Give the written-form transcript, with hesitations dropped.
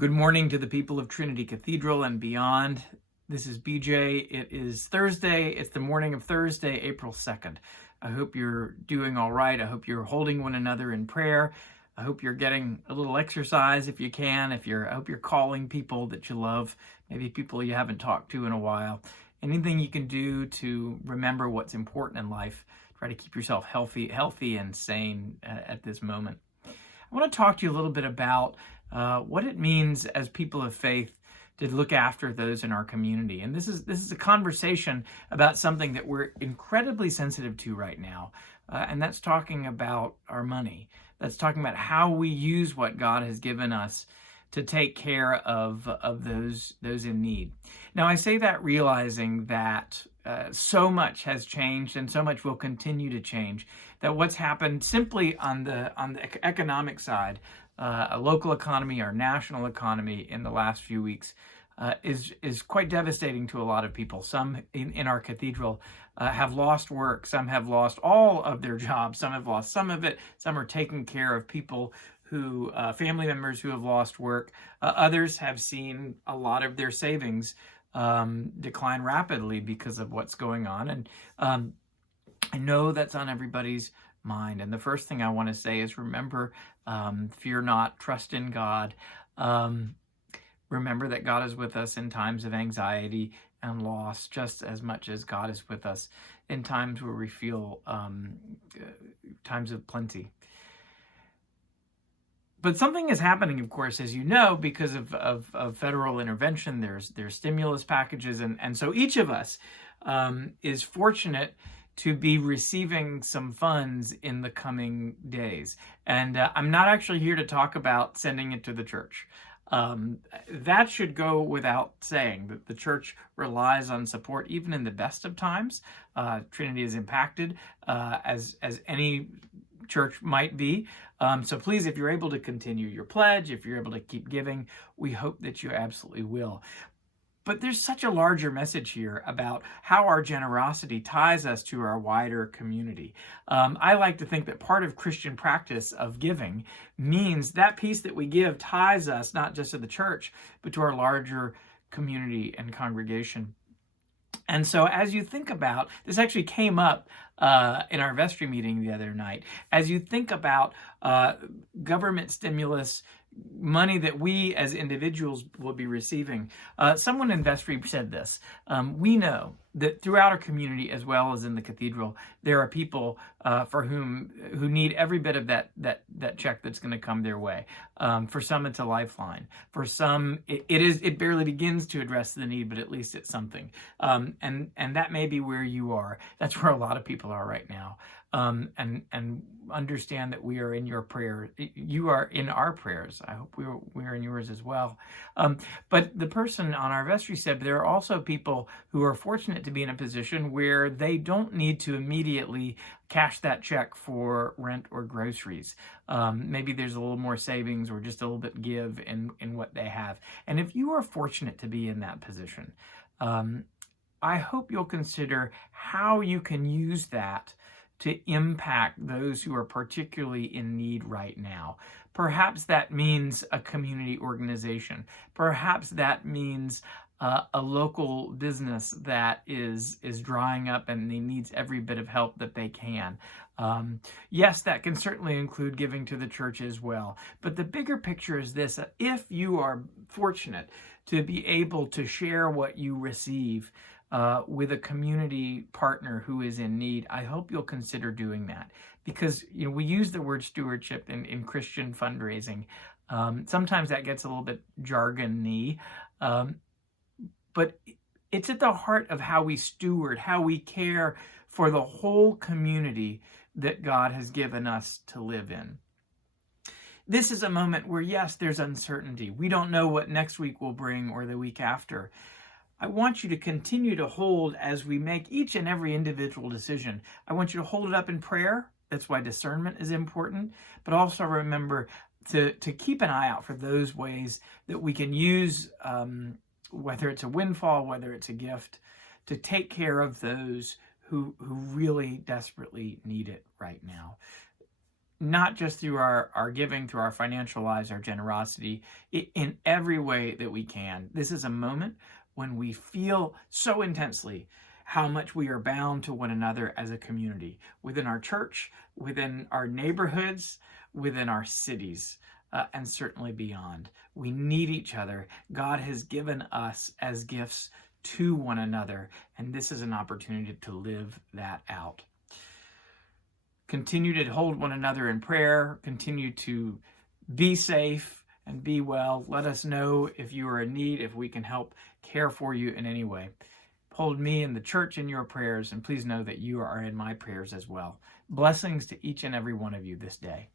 Good morning to the people of Trinity Cathedral and beyond. This is BJ. It is Thursday. It's the morning of Thursday, April 2nd. I hope you're doing all right. I hope you're holding one another in prayer. I hope you're getting a little exercise if you can. I hope you're calling people that you love, maybe people you haven't talked to in a while. Anything you can do to remember what's important in life. Try to keep yourself healthy and sane at this moment. I want to talk to you a little bit about what it means as people of faith to look after those in our community. And this is a conversation about something that we're incredibly sensitive to right now, and that's talking about our money. That's talking about how we use what God has given us to take care of those in need. Now, I say that realizing that so much has changed and so much will continue to change, that what's happened simply on the economic side, a local economy, our national economy in the last few weeks is quite devastating to a lot of people. Some in our cathedral have lost work. Some have lost all of their jobs. Some have lost some of it. Some are taking care of people who family members who have lost work. Others have seen a lot of their savings decline rapidly because of what's going on. And I know that's on everybody's mind. And the first thing I want to say is remember, fear not, trust in God. Remember that God is with us in times of anxiety and loss, just as much as God is with us in times where we feel times of plenty. But something is happening, of course, as you know, because of federal intervention. There's stimulus packages, and so each of us is fortunate to be receiving some funds in the coming days. And I'm not actually here to talk about sending it to the church. That should go without saying, that the church relies on support even in the best of times. Trinity is impacted as any church might be. So please, if you're able to continue your pledge, if you're able to keep giving, we hope that you absolutely will. But there's such a larger message here about how our generosity ties us to our wider community. I like to think that part of Christian practice of giving means that piece that we give ties us not just to the church, but to our larger community and congregation. And so as you think about, this actually came up in our vestry meeting the other night, as you think about government stimulus, money that we as individuals will be receiving. Someone in vestry said this: we know that throughout our community, as well as in the cathedral, there are people who need every bit of that check that's going to come their way. For some, it's a lifeline. For some, it barely begins to address the need, but at least it's something. And that may be where you are. That's where a lot of people are right now. And understand that we are in your prayer. You are in our prayers. I hope we are in yours as well. But the person on our vestry said there are also people who are fortunate to be in a position where they don't need to immediately cash that check for rent or groceries. Maybe there's a little more savings or just a little bit give in what they have. And if you are fortunate to be in that position, I hope you'll consider how you can use that to impact those who are particularly in need right now. Perhaps that means a community organization. Perhaps that means a local business that is drying up and needs every bit of help that they can. Yes, that can certainly include giving to the church as well. But the bigger picture is this: if you are fortunate to be able to share what you receive with a community partner who is in need, I hope you'll consider doing that. Because we use the word stewardship in Christian fundraising. Sometimes that gets a little bit jargon-y, but it's at the heart of how we steward, how we care for the whole community that God has given us to live in. This is a moment where, yes, there's uncertainty. We don't know what next week will bring or the week after. I want you to continue to hold, as we make each and every individual decision, I want you to hold it up in prayer. That's why discernment is important. But also remember to keep an eye out for those ways that we can use, whether it's a windfall, whether it's a gift, to take care of those who really desperately need it right now. not just through our giving, through our financial lives, our generosity, in every way that we can. This is a moment when we feel so intensely how much we are bound to one another as a community, within our church, within our neighborhoods, within our cities, and certainly beyond. We need each other. God has given us as gifts to one another, and this is an opportunity to live that out. Continue to hold one another in prayer. Continue to be safe and be well. Let us know if you are in need, if we can help care for you in any way. Hold me and the church in your prayers, and please know that you are in my prayers as well. Blessings to each and every one of you this day.